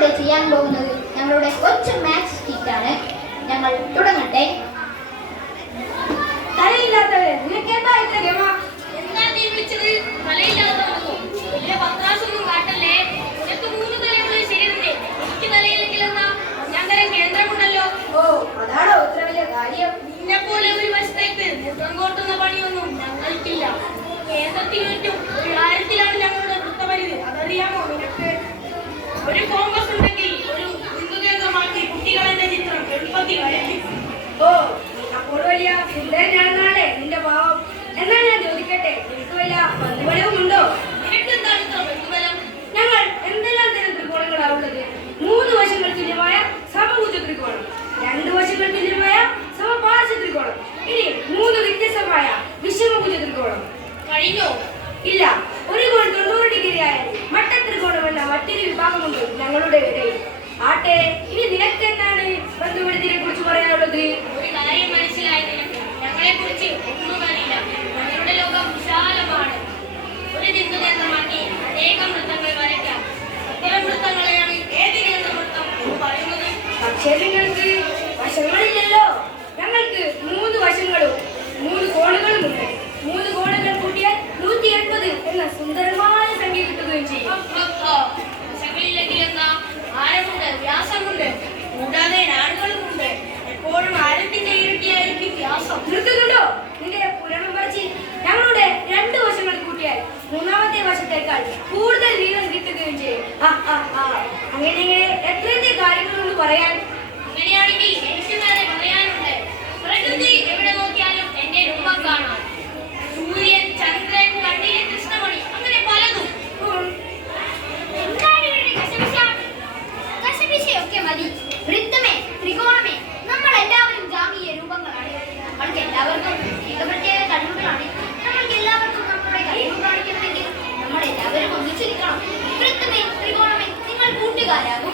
നമ്മളിവിടെ ചെയ്യാൻ പോകുന്നത് ഞങ്ങളുടെ കൊച്ചു മാത്സ് കിറ്റാണ് ഞങ്ങൾ തുടങ്ങട്ടെ. തലയില്ലാത്തവരെ നിനക്ക് എന്താ ഇത്ര ഗമ? എന്താ നീ വിളിച്ചത്? തലയില്ലാത്തവനോ വലിയ പത്രാസൊന്നും കാട്ടല്ലേ? നിനക്ക് മൂന്ന് തലയുള്ള ശരീരത്തെ എനിക്ക് തലയില്ലെങ്കിലെന്നാ ഞാൻ തരം കേന്ദ്രമുണ്ടല്ലോ. ഓ അതാണോ ഇത്ര വലിയ കാര്യം? നിന്നെ പോലെ ഓ അപ്പോൾ വലിയ സുന്ദരനാണെന്നാണല്ലേ നിന്റെ ഭാവം എന്നാ ഞാൻ ചോദിക്കട്ടെ നിനക്ക് വല്ല പന്തുബലവും ഉണ്ടോ? ഞങ്ങൾ എന്തെല്ലാം തരം ത്രികോണങ്ങളാ ഉള്ളത്? മൂന്ന് വശങ്ങൾ തുല്യമായ സമഭുജ ത്രികോണം രണ്ട് വശങ്ങൾ തുല്യമായ സമപാർശ്വ ത്രികോണം ഇനി മൂന്ന് വ്യത്യസ്തമായ വിഷമഭുജ ത്രികോണം. കഴിഞ്ഞോ? ഇല്ല ഒരു കോൺ തൊണ്ണൂറ് ഡിഗ്രി ആയാൽ മട്ട ത്രികോണം എന്ന മറ്റൊരു വിഭാഗമുണ്ട് ഞങ്ങളുടെ ഇടയിൽ. ആട്ടെ ഇനി നിനക്ക് എന്താണ് ബന്ധുവിടത്തിനെ കുറിച്ച് പറയാനുള്ളത്? ഒരു കാര്യം മനസ്സിലായി നിനക്ക് ഞങ്ങളെ കുറിച്ച് ഒന്നും അറിയില്ല. ഞങ്ങളുടെ ലോകം വിശാലമാണ്. ഒരു ബിന്ദു കേന്ദ്രമാക്കി അനേകം വൃത്തങ്ങൾ വരയ്ക്കാം. അത്തരം വൃത്തങ്ങളെയാണ് ഏത് കേന്ദ്രവൃത്തം എന്ന് പറയുന്നത്? പക്ഷേ നിങ്ങൾക്ക് വശങ്ങളില്ലല്ലോ. ഞങ്ങൾക്ക് മൂന്ന് വശങ്ങളും മൂന്ന് കോണുകളും ഉണ്ട് മൂന്ന് കോണുകൾ കൂട്ടിയാൽ നൂറ്റി എൺപത് എന്ന സുന്ദരമായ സംഖ്യ കിട്ടുകയും ചെയ്യും. വശങ്ങളില്ലെങ്കിൽ ആരമുണ്ട് വ്യാസമുണ്ട്. കൂടാതെ നാടുകളുമുണ്ട്. എപ്പോഴും ആരത്തിന്റെ ഇരട്ടിയായിരിക്കും വ്യാസം നിർത്തുന്നുണ്ടോ നിന്റെ പുരാണം പറച്ചി. ഞങ്ങളുടെ രണ്ട് വശങ്ങൾ കൂട്ടിയാൽ മൂന്നാമത്തെ വശത്തേക്കാൾ കൂടുതൽ വീതം കിട്ടുകയും ചെയ്യും. അങ്ങനെ എത്രയെത്ര കാര്യങ്ങളുണ്ട് പറയാൻ? അങ്ങനെയാണെങ്കിൽ എല്ലാവർക്കും നമ്മുടെ കഴിവ് കാണിക്കണമെങ്കിൽ നമ്മൾ എല്ലാവരും ഒന്നിച്ചിരിക്കണം ഇവിടുത്തെ ത്രികോണമേ നിങ്ങൾ കൂട്ടുകാരാകും.